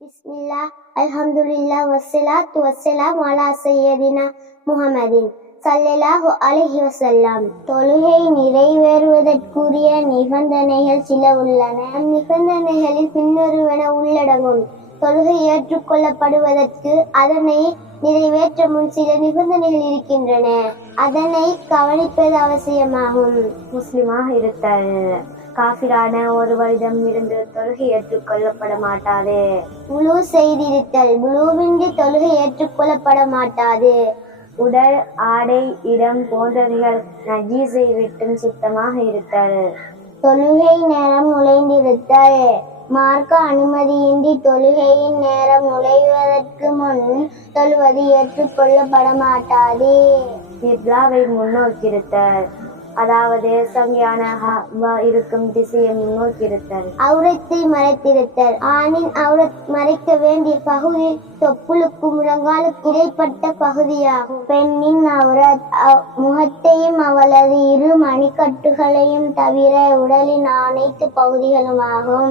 பிஸ்மில்லா அல்ஹம்துலில்லாஹ் வஸ்ஸலாத்து வஸ்ஸலாமு அலா சய்யதினா முஹம்மதின் ஸல்லல்லாஹு அலைஹி வஸல்லம். தொழுகை நிறைவேறுவதற்குரிய நிபந்தனைகள் சில உள்ளன. நிபந்தனைகளில் பின்வருவன உள்ளடங்கும். தொழுகை ஏற்றுக்கொள்ளப்படுவதற்கு அதனை நிறைவேற்ற முன் சில நிபந்தனைகள் இருக்கின்றன. அதனை கவனிப்பது அவசியமாகும். முஸ்லிமாக இருத்தல். காஃபிரான ஒருவரிடம் இருந்து தொழுகை ஏற்றுக்கொள்ளப்பட மாட்டாது. முழு செய்திருத்தல். முழுவின்றி தொழுகை ஏற்றுக்கொள்ளப்பட மாட்டாது. உடல், ஆடை, இடம் போன்றவைகள் நஜீஸை விட்டும் சுத்தமாக இருத்தல். தொழுகை நேரம் நுழைந்திருத்தல். மார்க்க அனுமதியின்றி தொழுகையின் நேரம் நுழைவதற்கு முன் தொழுவது ஏற்றுக்கொள்ளப்பட மாட்டாது. கிப்லாவை முன்னோக்கியிருத்தல், அதாவது சங்கியான இருக்கும் திசையை முன்னோக்கியிருத்தல். அவுரத்தை மறைத்திருத்தல். ஆணின் அவுரத் மறைக்க வேண்டிய பகுதி தொப்புளுக்கு முழங்காலுக்கு இடைப்பட்ட பகுதியாகும். பெண்ணின் அவுரத் முகத்தையும் அவளது இரு மணிக்கட்டுகளையும் தவிர உடலின் அனைத்து பகுதிகளுமாகும்.